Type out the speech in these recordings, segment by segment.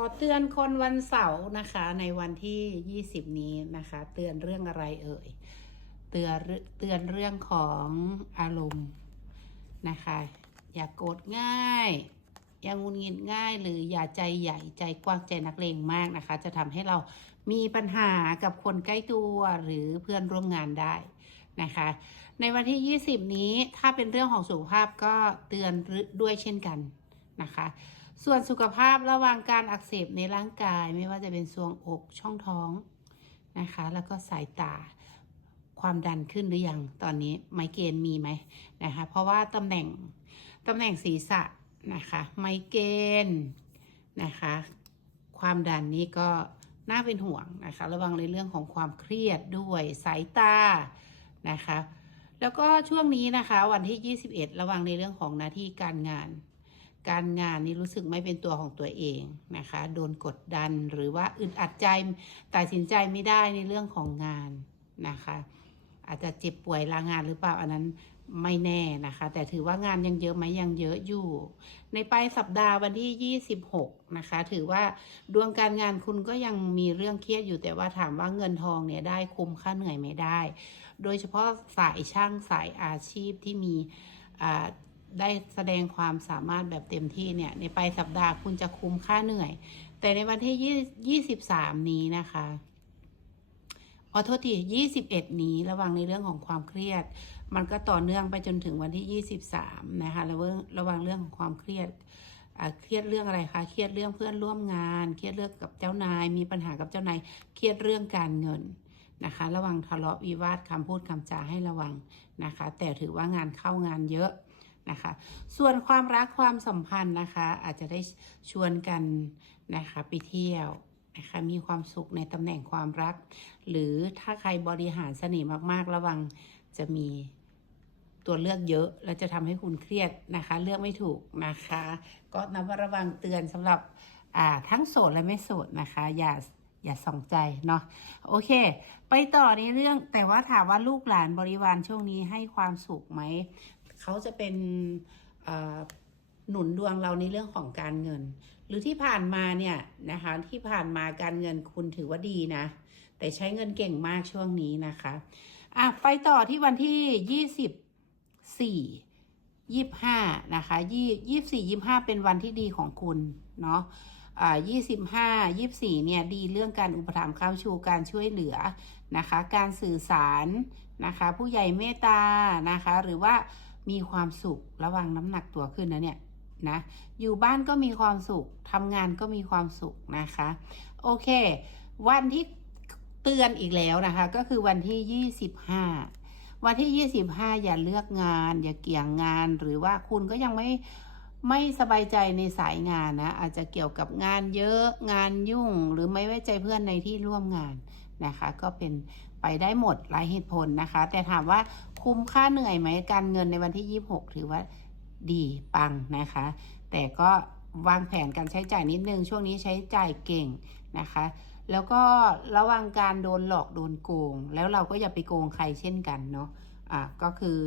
อเตือนคนวันเสาร์นะคะ ในวันที่ 20 นี้นะคะ เตือนเรื่องอะไรเอ่ย เตือนเตือนเรื่องของอารมณ์นะคะ อย่ากโกรธง่าย อย่างุนงิดง่าย หรืออย่าใจใหญ่ใจกว้างใจนักเลงมากนะคะ จะทำให้เรามีปัญหากับคนใกล้ตัวหรือเพื่อนร่วมงานได้นะคะ ในวันที่ 20 นี้ถ้าเป็นเรื่องของสุขภาพก็เตือนด้วยเช่นกัน นะคะ ส่วนสุขภาพระวังการอักเสบในร่างกายไม่ว่าจะเป็นทรวงอกช่องท้องนะคะ แล้วก็สายตาความดันขึ้นหรือยังตอนนี้ไมเกรนมีไหมนะคะ เพราะว่าตำแหน่งตำแหน่งศีรษะนะคะไมเกรนนะคะ ความดันนี้ก็น่าเป็นห่วงนะคะ ระวังในเรื่องของความเครียดด้วยสายตานะคะ แล้วก็ช่วงนี้นะคะ วันที่ 21 ระวังในเรื่องของหน้าที่การงาน การงานนี่รู้สึกไม่เป็นตัวของตัวเองนะคะ โดนกดดันหรือว่าอึดอัดใจตัดสินใจไม่ได้ในเรื่องของงานนะคะ อาจจะเจ็บป่วยลางานหรือเปล่าอันนั้นไม่แน่นะคะ แต่ถือว่างานยังเยอะไหมยังเยอะอยู่ ในปลายสัปดาห์วันที่ 26 นะคะ ถือว่าดวงการงานคุณก็ยังมีเรื่องเครียดอยู่แต่ว่าถามว่าเงินทองเนี่ยได้คุ้มค่าเหนื่อยไม่ได้ โดยเฉพาะสายช่างสายอาชีพที่มีอ่า ได้แสดงความสามารถแบบเต็มที่เนี่ย ในปลายสัปดาห์คุณจะคุ้มค่าเหนื่อย แต่ในวันที่ยี่สิบสามนี้นะคะขอโทษทียี่สิบเอ็ดนี้ระวังในเรื่องของความเครียด มันก็ต่อเนื่องไปจนถึงวันที่ยี่สิบสามนะคะระวังระวังเรื่องของความเครียดเครียดเรื่องอะไรคะ เครียดเรื่องเพื่อนร่วมงาน เครียดเรื่องกับเจ้านาย มีปัญหากับเจ้านาย เครียดเรื่องการเงินนะคะ ระวังทะเลาะวิวาทคำพูดคำจาให้ระวังนะคะ แต่ถือว่างานเข้างานเยอะ นะคะ ส่วนความรักความสัมพันธ์นะคะ อาจจะได้ชวนกันนะคะไปเที่ยวนะคะมีความสุขในตำแหน่งความรัก หรือถ้าใครบริหารเสน่ห์มากๆ ระวังจะมีตัวเลือกเยอะ แล้วจะทำให้คุณเครียดนะคะ เลือกไม่ถูกนะคะ ก็นับว่าระวังเตือนสำหรับอ่าทั้งโสดและไม่โสดนะคะ อย่าอย่าส่องใจเนาะโอเค ไปต่อในเรื่องแต่ว่าถามว่าลูกหลานบริวารช่วงนี้ให้ความสุขไหม เขาจะเป็นหนุนดวงเราในเรื่องของการเงิน หรือที่ผ่านมาเนี่ยนะคะที่ผ่านมาการเงินคุณถือว่าดีนะ แต่ใช้เงินเก่งมากช่วงนี้นะคะอะไปต่อที่วันที่ยี่สิบสี่ยี่ห้านะคะยี่ยี่สี่ยี่ห้าเป็นวันที่ดีของคุณเนาะอ่ายี่สิบห้ายี่สี่เนี่ยดีเรื่องการอุปถัมภ์ค้ำชูการช่วยเหลือนะคะ การสื่อสารนะคะ ผู้ใหญ่เมตตานะคะ หรือว่า มีความสุขระวังน้ำหนักตัวขึ้นนะเนี่ยนะอยู่บ้านก็มีความสุขทำงานก็มีความสุขนะคะ โอเค วันที่เตือนอีกแล้วนะคะ ก็คือวันที่ 25 วันที่ 25 อย่าเลือกงาน อย่าเกี่ยงงานหรือว่าคุณก็ยังไม่ไม่สบายใจในสายงานนะ อาจจะเกี่ยวกับงานเยอะงานยุ่ง หรือไม่ไว้ใจเพื่อนในที่ร่วมงาน นะคะ ก็เป็นไปได้หมดหลายเหตุผลนะคะ แต่ถามว่าคุ้มค่าเหนื่อยไหมการเงินในวันที่ 26 ถือว่าดีปังนะคะ แต่ก็วางแผนการใช้จ่ายนิดนึง ช่วงนี้ใช้จ่ายเก่งนะคะ แล้วก็ระวังการโดนหลอกโดนโกง แล้วเราก็อย่าไปโกงใครเช่นกันเนาะอะก็คือ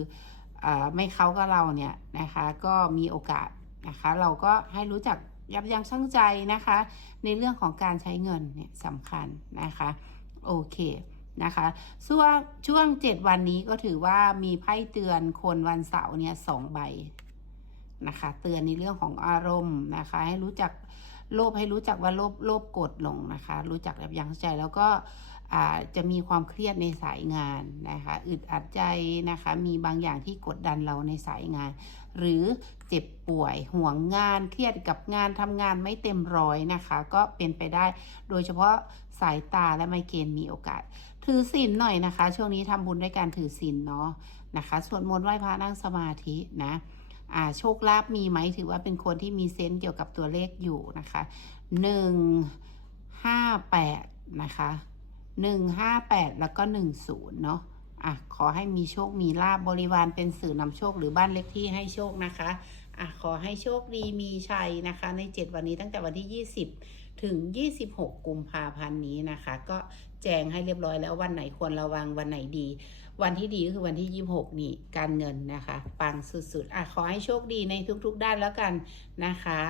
อ่าไม่เขาก็เราเนี่ยนะคะ ก็มีโอกาสนะคะ เราก็ให้รู้จักยับยั้งชั่งใจนะคะ ในเรื่องของการใช้เงินเนี่ยสำคัญนะคะ โอเคนะคะช่วงช่วงเจ็ดวันนี้ก็ถือว่ามีไพ่เตือนคนวันเสาร์เนี่ยสองใบนะคะเตือนในเรื่องของอารมณ์นะคะ ให้รู้จักโลภให้รู้จักว่าโลภโลภกดลงนะคะ รู้จักแบบยั้งใจแล้วก็จะมีความเครียดในสายงานนะคะอึดอัดใจนะคะ มีบางอย่างที่กดดันเราในสายงาน หรือเจ็บป่วยห่วงงานเครียดกับงานทำงานไม่เต็มร้อยนะคะ ก็เป็นไปได้โดยเฉพาะสายตาและไมเกรนมีโอกาส ถือศีลหน่อยนะคะ ช่วงนี้ทำบุญด้วยการถือศีลเนาะนะคะสวดมนต์ไหว้พระนั่งสมาธินะอ่าโชคลาภมีไหมถือว่าเป็นคนที่มีเซนต์เกี่ยวกับตัวเลขอยู่นะคะหนึ่งห้าแปดนะคะหนึ่งห้าแปดแล้วก็หนึ่งศูนย์เนาะ อะขอให้มีโชคมีลาบบริวารเป็นสื่อนำโชคหรือบ้านเล็กที่ให้โชคนะคะอะขอให้โชคดีมีชัยนะคะ ใน 7 วันนี้ตั้งแต่วันที่ 20 ถึง 26 กุมภาพันธ์นี้นะคะ ก็แจ้งให้เรียบร้อยแล้ววันไหนควรระวังวันไหนดี วันที่ดีก็คือวันที่ 26 นี่การเงินนะคะ ปังสุดๆอะขอให้โชคดีในทุกๆด้านแล้วกันนะคะ